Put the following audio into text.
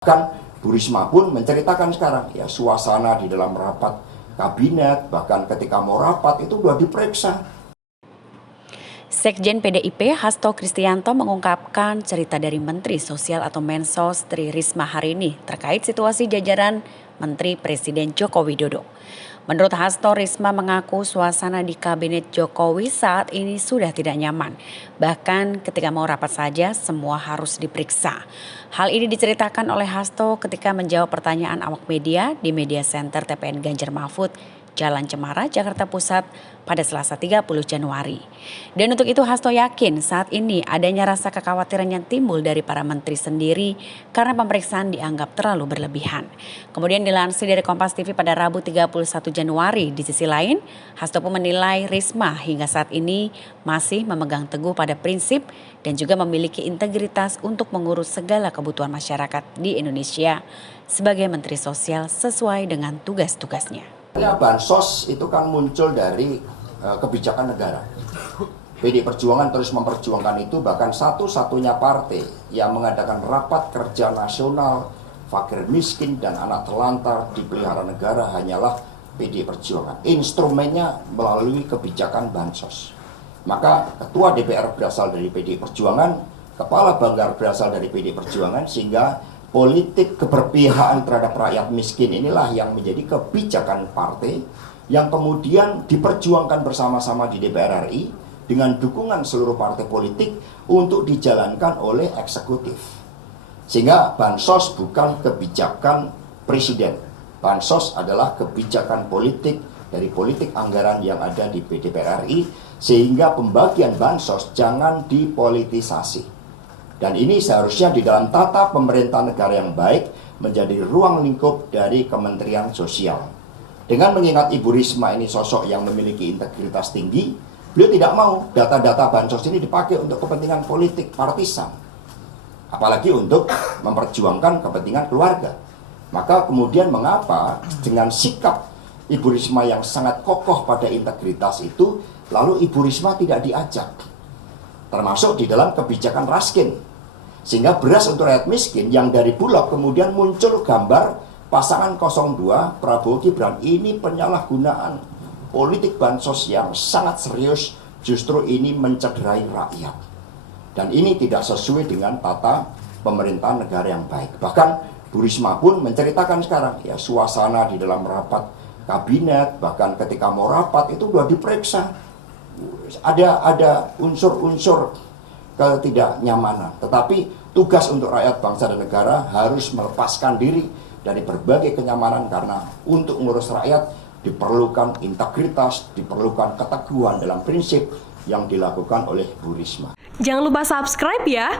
Bahkan Bu Risma pun menceritakan sekarang, ya suasana di dalam rapat kabinet, bahkan ketika mau rapat itu sudah diperiksa. Sekjen PDIP Hasto Kristianto mengungkapkan cerita dari Menteri Sosial atau Mensos Tri Risma hari ini terkait situasi jajaran Menteri Presiden Joko Widodo. Menurut Hasto, Risma mengaku suasana di kabinet Jokowi saat ini sudah tidak nyaman. Bahkan ketika mau rapat saja semua harus diperiksa. Hal ini diceritakan oleh Hasto ketika menjawab pertanyaan awak media di Media Center TPN Ganjar Mahfud, Jalan Cemara, Jakarta Pusat pada Selasa 30 Januari. Dan untuk itu Hasto yakin saat ini adanya rasa kekhawatiran yang timbul dari para menteri sendiri karena pemeriksaan dianggap terlalu berlebihan. Kemudian dilansir dari Kompas TV pada Rabu 31 Januari, di sisi lain Hasto pun menilai Risma hingga saat ini masih memegang teguh pada prinsip dan juga memiliki integritas untuk mengurus segala kebutuhan masyarakat di Indonesia sebagai Menteri Sosial sesuai dengan tugas-tugasnya. Bansos itu kan muncul dari kebijakan negara. PD Perjuangan terus memperjuangkan itu, bahkan satu-satunya partai yang mengadakan rapat kerja nasional fakir miskin dan anak telantar dipelihara negara hanyalah PD Perjuangan. Instrumennya melalui kebijakan bansos. Maka ketua DPR berasal dari PD Perjuangan, kepala banggar berasal dari PD Perjuangan, sehingga politik keberpihakan terhadap rakyat miskin inilah yang menjadi kebijakan partai yang kemudian diperjuangkan bersama-sama di DPR RI dengan dukungan seluruh partai politik untuk dijalankan oleh eksekutif. Sehingga bansos bukan kebijakan presiden. Bansos adalah kebijakan politik dari politik anggaran yang ada di DPR RI, sehingga pembagian bansos jangan dipolitisasi. Dan ini seharusnya di dalam tata pemerintahan negara yang baik menjadi ruang lingkup dari Kementerian Sosial. Dengan mengingat Ibu Risma ini sosok yang memiliki integritas tinggi, beliau tidak mau data-data bansos ini dipakai untuk kepentingan politik partisan. Apalagi untuk memperjuangkan kepentingan keluarga. Maka kemudian mengapa dengan sikap Ibu Risma yang sangat kokoh pada integritas itu, lalu Ibu Risma tidak diajak. Termasuk di dalam kebijakan Raskin. Sehingga beras untuk rakyat miskin yang dari Bulog kemudian muncul gambar pasangan 02 Prabowo Gibran. Ini penyalahgunaan politik bansos yang sangat serius, justru ini mencederai rakyat. Dan ini tidak sesuai dengan tata pemerintahan negara yang baik. Bahkan Bu Risma pun menceritakan sekarang, ya suasana di dalam rapat kabinet, bahkan ketika mau rapat itu sudah diperiksa. Ada unsur-unsur ketidaknyamanan, tetapi tugas untuk rakyat bangsa dan negara harus melepaskan diri dari berbagai kenyamanan, karena untuk mengurus rakyat diperlukan integritas, diperlukan keteguhan dalam prinsip yang dilakukan oleh Bu Risma. Jangan lupa subscribe ya.